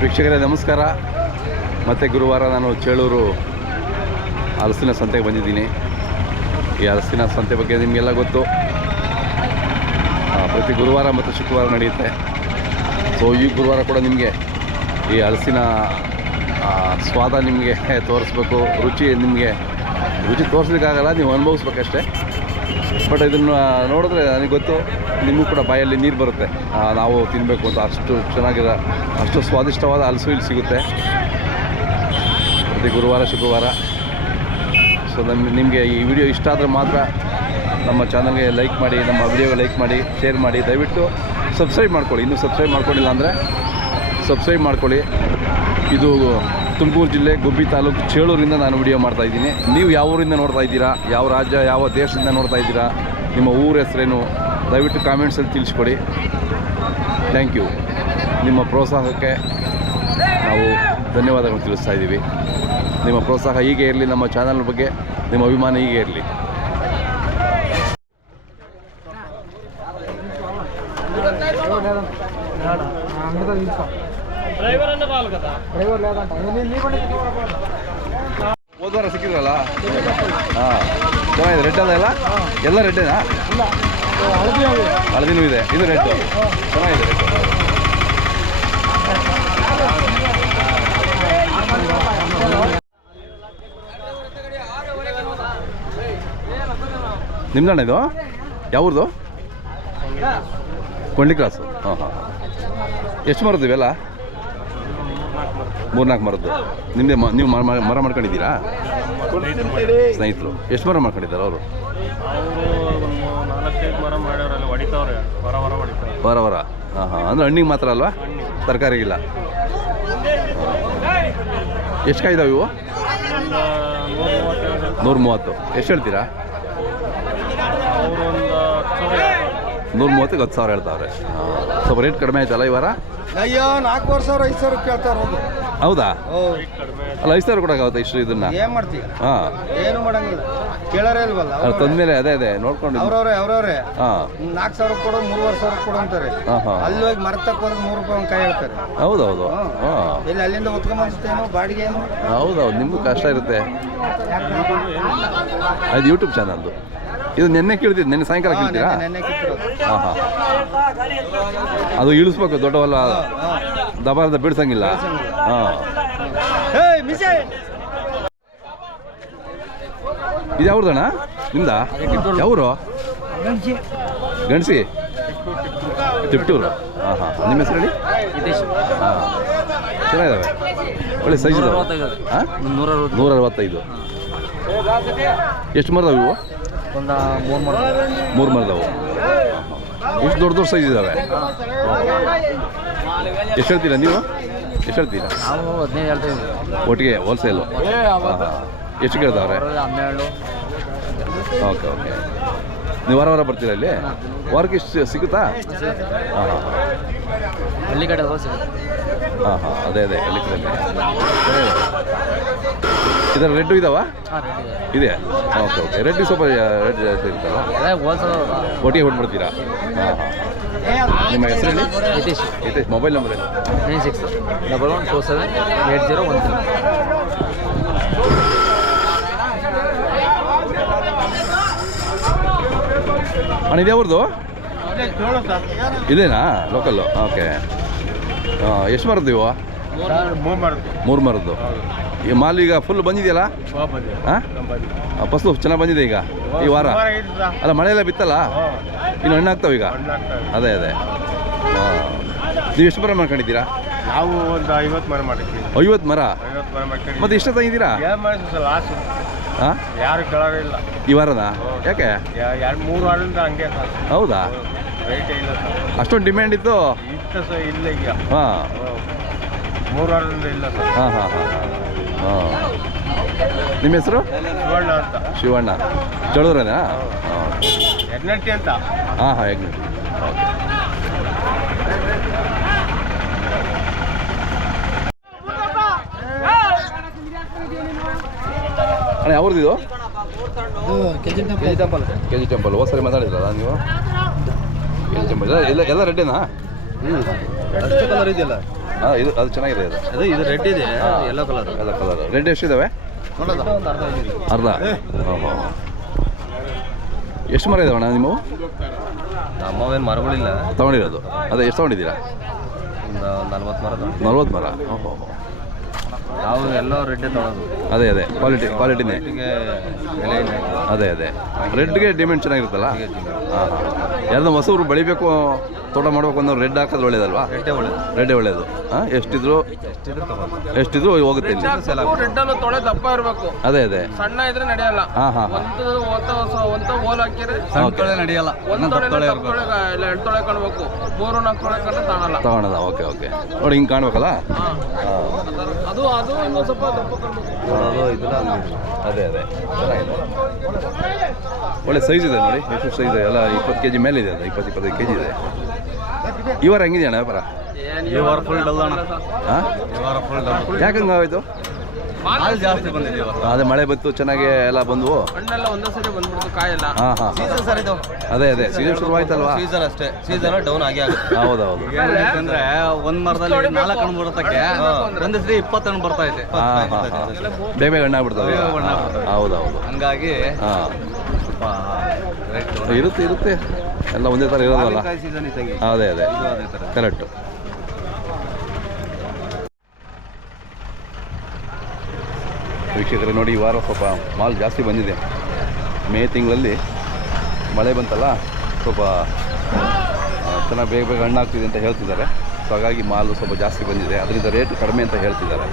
ವೀಕ್ಷಕರೇ ನಮಸ್ಕಾರ. ಮತ್ತು ಗುರುವಾರ ನಾನು ಚೇಳೂರು ಹಲಸಿನ ಸಂತೆಗೆ ಬಂದಿದ್ದೀನಿ. ಈ ಹಲಸಿನ ಸಂತೆ ಬಗ್ಗೆ ನಿಮಗೆಲ್ಲ ಗೊತ್ತು. ಪ್ರತಿ ಗುರುವಾರ ಮತ್ತು ಶುಕ್ರವಾರ ನಡೆಯುತ್ತೆ. ಸೊ ಈ ಗುರುವಾರ ಕೂಡ ನಿಮಗೆ ಈ ಹಲಸಿನ ಸ್ವಾದ ನಿಮಗೆ ತೋರಿಸ್ಬೇಕು. ರುಚಿ ತೋರಿಸ್ಲಿಕ್ಕಾಗಲ್ಲ, ನೀವು ಅನುಭವಿಸ್ಬೇಕಷ್ಟೇ. ಬಟ್ ಇದನ್ನು ನೋಡಿದ್ರೆ ನನಗೆ ಗೊತ್ತು, ನಿಮಗೂ ಕೂಡ ಬಾಯಲ್ಲಿ ನೀರು ಬರುತ್ತೆ. ನಾವು ತಿನ್ನಬೇಕು ಅಂತ. ಅಷ್ಟು ಸ್ವಾದಿಷ್ಟವಾದ ಹಲಸು ಇಲ್ಲಿ ಸಿಗುತ್ತೆ ಪ್ರತಿ ಗುರುವಾರ ಶುಕ್ರವಾರ. ಸೊ ನಿಮಗೆ ಈ ವಿಡಿಯೋ ಇಷ್ಟ ಆದರೆ ಮಾತ್ರ ನಮ್ಮ ಚಾನಲ್ಗೆ ಲೈಕ್ ಮಾಡಿ, ನಮ್ಮ ವಿಡಿಯೋಗೆ ಲೈಕ್ ಮಾಡಿ, ಶೇರ್ ಮಾಡಿ. ದಯವಿಟ್ಟು ಸಬ್ಸ್ಕ್ರೈಬ್ ಮಾಡ್ಕೊಳ್ಳಿ. ಇನ್ನೂ ಸಬ್ಸ್ಕ್ರೈಬ್ ಮಾಡ್ಕೊಂಡಿಲ್ಲ ಅಂದರೆ ಸಬ್ಸ್ಕ್ರೈಬ್ ಮಾಡ್ಕೊಳ್ಳಿ. ಇದು ತುಮಕೂರು ಜಿಲ್ಲೆ ಗುಬ್ಬಿ ತಾಲೂಕು ಚೇಳೂರಿಂದ ನಾನು ವಿಡಿಯೋ ಮಾಡ್ತಾಯಿದ್ದೀನಿ. ನೀವು ಯಾವ ಊರಿಂದ ನೋಡ್ತಾ ಇದ್ದೀರಾ, ಯಾವ ರಾಜ್ಯ, ಯಾವ ದೇಶದಿಂದ ನೋಡ್ತಾ ಇದ್ದೀರಾ, ನಿಮ್ಮ ಊರ ಹೆಸರೇನು, ದಯವಿಟ್ಟು ಕಾಮೆಂಟ್ಸಲ್ಲಿ ತಿಳಿಸ್ಕೊಡಿ. Thank you. ನಿಮ್ಮ ಪ್ರೋತ್ಸಾಹಕ್ಕೆ ನಾವು ಧನ್ಯವಾದಗಳು ತಿಳಿಸ್ತಾ ಇದ್ದೀವಿ. ನಿಮ್ಮ ಪ್ರೋತ್ಸಾಹ ಹೀಗೆ ಇರಲಿ. ನಮ್ಮ ಚಾನಲ್ ಬಗ್ಗೆ ನಿಮ್ಮ ಅಭಿಮಾನ ಹೀಗೆ ಇರಲಿ. ಹೋದ್ವಾರ ಸಿಕ್ಕಿದ್ರಲ್ಲ? ಹಾಂ, ಚೆನ್ನಾಗಿದೆ. ರೆಡ್ ಅದೆಲ್ಲ ಎಲ್ಲ ರೆಡ್ಡೇನಾ? ಹಳದಿನೂ ಇದೆ. ಇದು ರೆಡ್ ಚೆನ್ನಾಗಿದೆ. ರೆಡ್ ನಿಮ್ದಣ್ಣ ಇದು ಯಾವ್ದು? ಕೊಂಡಿ ಕ್ರಾಸು. ಹಾಂ ಹಾಂ. ಎಷ್ಟು ಮರದ್ದು ಇವೆಲ್ಲ? 3-4 ಮರದ್ದು. ನಿಮ್ಮದೇ ನೀವು ಮರ ಮಾಡ್ಕೊಂಡಿದ್ದೀರಾ? ಸ್ನೇಹಿತರು ಎಷ್ಟು ಮರ ಮಾಡ್ಕೊಂಡಿದ್ದಾರೆ ಅವರು? ವಾರ. ಹಾಂ ಹಾಂ. ಅಂದರೆ ಹಣ್ಣಿಗೆ ಮಾತ್ರ ಅಲ್ವಾ, ತರಕಾರಿಗಿಲ್ಲ? ಎಷ್ಟು ಕಾಯಿದಾವೆ ಇವು? 130. ಎಷ್ಟು ಹೇಳ್ತೀರಾ? 130ಕ್ಕೆ 10,000 ಹೇಳ್ತಾವ್ರೆ. ಸ್ವಲ್ಪ ರೇಟ್ ಕಡಿಮೆ ಆಯ್ತಲ್ಲ ಈ ವಾರ? ಅಯ್ಯೋ 4,000 5,000 ಕೇಳ್ತಾರ. ಹೌದಾ? ಅಲ್ಲ 5,000 ಕೊಡೋಕ್ಕಾಗುತ್ತೆ ಇಷ್ಟು ಇದನ್ನ? ಏನು ಮಾಡ್ತೀವಿ? ಹಾಂ, ಏನು ಮಾಡಂಗಿಲ್ಲ. ಕೇಳೋರೇ ಇಲ್ವಲ್ಲ ತಂದ್ಮೇಲೆ. ಅದೇ ನೋಡ್ಕೊಂಡು ಅವ್ರವ್ರೆ ಹಾಂ 4,000 ಕೊಡು 3,500 ಕೊಡು ಅಂತಾರೆ. ಅಲ್ಲಿ ಹೋಗಿ ಮರ ತಕ್ಕೋದ್ರೆ 100 ರೂಪಾಯಿ ಒಂದು ಕೈ ಹೇಳ್ತಾರೆ. ಹೌದೌದು. ಹಾಂ, ಇಲ್ಲಿ ಅಲ್ಲಿಂದ ಹೊತ್ಕೊಂಬಂತೇನೋ ಬಾಡಿಗೆ ಏನು. ಹೌದೌದು, ನಿಮಗೂ ಕಷ್ಟ ಇರುತ್ತೆ. ಅದು ಯೂಟ್ಯೂಬ್ ಚಾನಲ್ದು. ಇದು ನೆನ್ನೆ ಕೇಳ್ತಿದ್ದು, ನೆನ್ನೆ ಸಾಯಂಕಾಲ ಕೇಳ್ತೀರಾ? ನೆನ್ನೆ ಕಿತ್ತಿರೋದು. ಹಾಂ ಹಾಂ. ಅದು ಇಳಿಸ್ಬೇಕು, ದೊಡ್ಡವಲ್ಲ, ದಬಾರದ ಬಿಡ್ಸಂಗಿಲ್ಲ. ಹಾಂ. ಇದು ಯಾವ್ದಣ್ಣ ನಿಮ್ದ? ಯಾವರು? ಗಣಸಿ ತಿಪ್ಟೂರು. ಹಾಂ ಹಾಂ. ನಿಮ್ಮ ಹೆಸರು ಹೇಳಿ? ಹಾಂ, ಚೆನ್ನಾಗಿದ್ದಾವೆ, ಒಳ್ಳೆ ಸೈಜ್ ಇದಾವೆ. ಹಾಂ, 165. ಎಷ್ಟು ಮರದವು ಇವು? ಒಂದು 3 ಮರದವು. ಎಷ್ಟು ದೊಡ್ಡ ಸೈಜ್ ಇದ್ದಾವೆ. ಎಷ್ಟು ಹೇಳ್ತೀರಾ ನೀವು? ಎಷ್ಟು ಹೇಳ್ತೀರಾ? ನಾವು 15 ಹೇಳ್ತೀವಿ ಒಟ್ಟಿಗೆ ಹೋಲ್ಸೇಲು. ಹಾಂ ಹಾಂ. ಎಷ್ಟು ಕೇಳ್ತಾವ್ರೆ? 12. ಓಕೆ. ನೀವು ವಾರ ಬರ್ತೀರಾ ಇಲ್ಲಿ? ವಾರಕ್ಕೆ ಇಷ್ಟು ಸಿಗುತ್ತಾ? ಹಾಂ ಹಾಂ. ಹಳ್ಳಿ ಕಡೆ ಹಾಂ ಹಾಂ. ಅದೇ ಹಳ್ಳಿ ಕಡೆಯಲ್ಲಿ. ಇದರ ರೆಡ್ಡು ಇದಾವ? ಇದೆ. ಓಕೆ. ರೆಡ್ ಸ್ವಲ್ಪ ರೆಡ್ ಇರ್ತಲ್ಲ, ಒಟ್ಟಿಗೆ ಹೊಟ್ಬಿಡ್ತೀರಾ? ಹಾಂ ಹಾಂ. ನಿಮ್ಮ ಹೆಸರು ಹೇಳಿ? ಹಿತೇಶ್. ಮೊಬೈಲ್ ನಂಬರ್ ಹೇಳಿ? 9611478013. ಅಣ್ಣ ಇದು ಯಾವ್ದು? ಇದೇನಾ ಲೋಕಲ್ಲು? ಓಕೆ. ಎಷ್ಟು ಮರದ್ದು ಇವು? 3 ಮರದ್ದು. ಈ ಮಾಲ್ ಈಗ ಫುಲ್ ಬಂದಿದೆಯಲ್ಲ? ಹಾಂ, ಫಸ್ಲು ಚೆನ್ನಾಗಿ ಬಂದಿದೆ ಈಗ ಈ ವಾರ. ಅಲ್ಲ, ಮಳೆಯೆಲ್ಲ ಬಿತ್ತಲ್ಲ, ಇನ್ನು ಹಣ್ಣಾಗ್ತಾವೆ ಈಗ. ಅದೇ. ಹಾಂ. ನೀವು ಎಷ್ಟು ಮರ ಮಾಡ್ಕೊಂಡಿದ್ದೀರಾ? ನಾವು ಒಂದು 50 ಮರ ಮಾಡಿದ್ವಿ. 50 ಮರ? ಮತ್ತೆ ಇಷ್ಟ ತಂಗಿದ್ದೀರಾ? ಹಾಂ, ಯಾರು ಕೇಳೋರೇ ಇಲ್ಲ ಈ ವಾರನಾ? ಯಾಕೆ? 2-3 ವಾರದಿಂದ ಹಂಗೆ. ಹೌದಾ? ರೈಟ್ ಇಲ್ಲ ಸರ್. ಅಷ್ಟೊಂದು ಡಿಮ್ಯಾಂಡ್ ಇತ್ತು? ಇಲ್ಲ ಈಗ. ಹಾಂ, 3 ವಾರದಿಂದ ಇಲ್ಲ ಸರ್. ಹಾಂ. ನಿಮ್ಮ ಹೆಸರು? ಶಿವಣ್ಣ ಅಂತ. ಶಿವಣ್ಣ. ಚಳೂರೇನಾ? ಹಾಂ. ಯಜ್ಞಟ್ಟಿ ಅಂತ. ಹಾಂ ಯಜ್ಞಟ್ಟಿ. ಓಕೆ. ಅಣ್ಣ ಯಾವ್ದು ಇದು? K G temple. ಹೋದ ಸರಿ ಮಾತಾಡಿದ್ರಲ್ಲ ನೀವು? ಕೆ ಜಿ ಟೆಂಪಲ್ ಎಲ್ಲ ರೆಡ್ಡೇನಾ? ಅಷ್ಟೇ ಕಲರ್ ಇದೆಯಲ್ಲ. ಇದು ಅದು ಚೆನ್ನಾಗಿದೆ ಅದು ಇದು ರೆಡ್ ಇದೆ, ಯೆಲ್ಲೋ ಕಲರ್. ಎಲ್ಲ ಕಲರ್. ರೆಡ್ ಎಷ್ಟಿದ್ದಾವೆ? ಅರ್ಧ. ಎಷ್ಟು ಮರ ಇದಾವಣ್ಣ ನೀವು? ನಮ್ಮವೇನು ಮರಗಳಿಲ್ಲ, ತೊಗೊಂಡಿರೋದು. ಅದೇ ಎಷ್ಟು ತೊಗೊಂಡಿದ್ದೀರಾ? ಒಂದು 40 ಮರ. 40 ಮರ. ನಾವು ಎಲ್ಲೋ ರೆಡ್ಡೇ ತೊಗೊಳೋದು. ಅದೇ ಕ್ವಾಲಿಟಿನೇ. ಬೆಲೆ ಇಲ್ಲ. ಅದೇ ರೆಡ್ಗೆ ಡಿಮ್ಯಾಂಡ್ ಚೆನ್ನಾಗಿರುತ್ತಲ್ಲ. ಹಾಂ ಯಾರ್ದು ಹೊಸಬ್ರು ಬೆಳಿಬೇಕು, ತೋಟ ಮಾಡ್ಬೇಕು ಅನ್ನೋ ರೆಡ್ ಹಾಕೋದು ಒಳ್ಳೇದಲ್ವಾ? ರೆಡ್ಡೇ ಒಳ್ಳೇದು. ಹಾಂ ಎಷ್ಟಿದ್ರು ಹೋಗುತ್ತೆ ಇಲ್ಲಿ. ರೆಡ್ಡಲ್ಲೂ ತೊಳೆ ದಪ್ಪ ಇರಬೇಕು. ಅದೇ ಸಣ್ಣ ಇದ್ರೆ ನಡೆಯಲ್ಲ. ಹಾಂ ಒಂದು ಹೋಲ್ ಹಾಕಿದ್ರೆ ನಡೆಯಲ್ಲ. ಒಂದು ತೊಳೆ ಎರಡು ತೊಳೆ ಕಾಣ್ಬೇಕು, 3-4 ತೊಳೆ ಕಂಡ್ರೆ ತಗೊಳಲ್ಲ. ಓಕೆ ನೋಡಿ ಹಿಂಗೆ ಕಾಣ್ಬೇಕಲ್ಲ. ಅದು ಇನ್ನೂ ಸ್ವಲ್ಪ ದಪ್ಪ ಕಾಣ್ಬೇಕು. ಅದೇ ಚೆನ್ನಾಗಿದೆ. ಒಳ್ಳೆ ಸೈಜ್ ಇದೆ ನೋಡಿ, ಎಷ್ಟು ಸೈಜ್ ಇದೆ ಎಲ್ಲ. 20 kg ಮೇಲೆ ಇದೆ ಅದು. 20-25 kg ಇದೆ. ಈ ವಾರ ಹೆಂಗಿದೆ ಅಣ್ಣ ವ್ಯಾಪಾರ? ಈ ವಾರ ಫುಲ್ ಡಲ್ ಅಣ್ಣ. ಹಾಂ ಯಾಕಂಗೆ ಆಗೋಯ್ತು? ಮಾಲ್ ಜಾಸ್ತಿ ಬಂದಿದೆ ಇವತ್ತು. ಅದೇ ಮಳೆ ಬಂತು, ಚೆನ್ನಾಗಿ ಎಲ್ಲ ಬಂದವು. ಹಣ್ಣೆಲ್ಲ ಒಂದೇ ಸರಿ ಬಂದ್ಬಿಡ್ತು, ಕಾಯೆಲ್ಲ. ಹಾಂ ಸೀಸನ್ ಸರ್ ಇದು. ಅದೇ ಸೀಸನ್ ಶುರುವಾಯ್ತಲ್ವಾ? ಸೀಸನ್ ಅಷ್ಟೇ, ಸೀಸನ್ ಡೌನ್ ಆಗೇ ಆಗುತ್ತೆ. ಹೌದು. ಯಾಕಂದ್ರೆ ಒಂದ್ ಮರದಲ್ಲಿ 4 ಹಣ್ಣು ಬರೋದಕ್ಕೆ ಒಂದ್ ಸರಿ 20 ಹಣ್ಣು ಬರ್ತಾ ಇದೆ. ಬೇಗ ಹಣ್ಣು ಆಗ್ಬಿಡ್ತವೆ. ಹೌದು. ಹಂಗಾಗಿ ಹಾಂ ಸ್ವಲ್ಪ ಇರುತ್ತೆ ಎಲ್ಲ ಒಂದೇ ಥರ ಇರೋದಲ್ಲ. ಸೀಸನ್ ಇದ್ದಂಗೆ. ಅದೇ ಅದೇ ಥರ ಕರೆಕ್ಟು. ವೀಕ್ಷಕರೇ ನೋಡಿ, ಈ ವಾರ ಸ್ವಲ್ಪ ಮಾಲ್ ಜಾಸ್ತಿ ಬಂದಿದೆ. ಮೇ ತಿಂಗಳಲ್ಲಿ ಮಳೆ ಬಂತಲ್ಲ, ಸ್ವಲ್ಪ ಚೆನ್ನಾಗಿ ಬೇಗ ಹಣ್ಣಾಗ್ತಿದೆ ಅಂತ ಹೇಳ್ತಿದ್ದಾರೆ. ಸೊ ಹಾಗಾಗಿ ಮಾಲು ಸ್ವಲ್ಪ ಜಾಸ್ತಿ ಬಂದಿದೆ, ಅದರಿಂದ ರೇಟ್ ಕಡಿಮೆ ಅಂತ ಹೇಳ್ತಿದ್ದಾರೆ.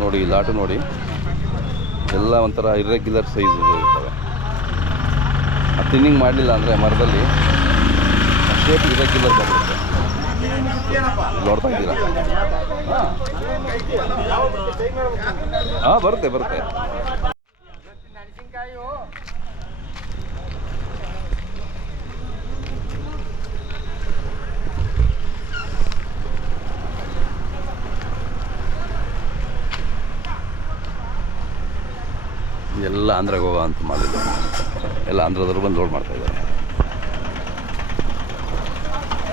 ನೋಡಿ ಈ ಲಾಟು ನೋಡಿ, ಎಲ್ಲ ಒಂಥರ ಇರ್ರೆಗ್ಯುಲರ್ ಸೈಜ್ ಇರ್ತವೆ. ಆ ಥಿನ್ನಿಂಗ್ ಮಾಡಲಿಲ್ಲ ಅಂದರೆ ಮರದಲ್ಲಿ ಶೇಪ್ ಇರ್ರೆಗ್ಯುಲರ್ ಬಂದಿರುತ್ತೆ. ನೋಡ್ತಾ ಇದ್ದೀರಾ? ಹಾಂ ಬರುತ್ತೆ. ಎಲ್ಲ ಆಂಧ್ರಾಗೆ ಹೋಗೋ ಅಂತ ಮಾಡಿಲ್ಲ, ಎಲ್ಲ ಆಂಧ್ರದವರು ಬಂದು ಲೋಡ್ ಮಾಡ್ತಾಯಿದ್ದಾರೆ.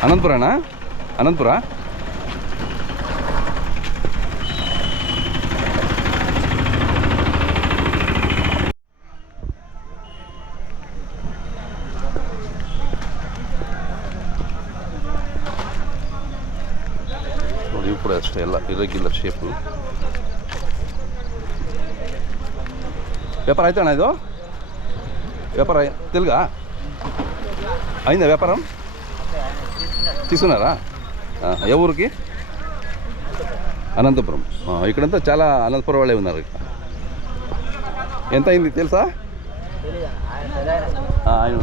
ಅನಂತಪುರ ನೋಡಿ, ಇವು ಕೂಡ ಅಷ್ಟೇ ಎಲ್ಲ ಇರ್ರೆಗ್ಯುಲರ್ ಶೇಪು. వ్యాపారం అయితే ఇది వ్యాపారం తెలుగా అయిందా వ్యాపారం? తీసుకున్నారా? ఏ ఊరికి? అనంతపురం. ఇక్కడంతా చాలా అనంతపురం వాళ్ళే ఉన్నారు. ఎంత అయింది తెలుసా? ఆయన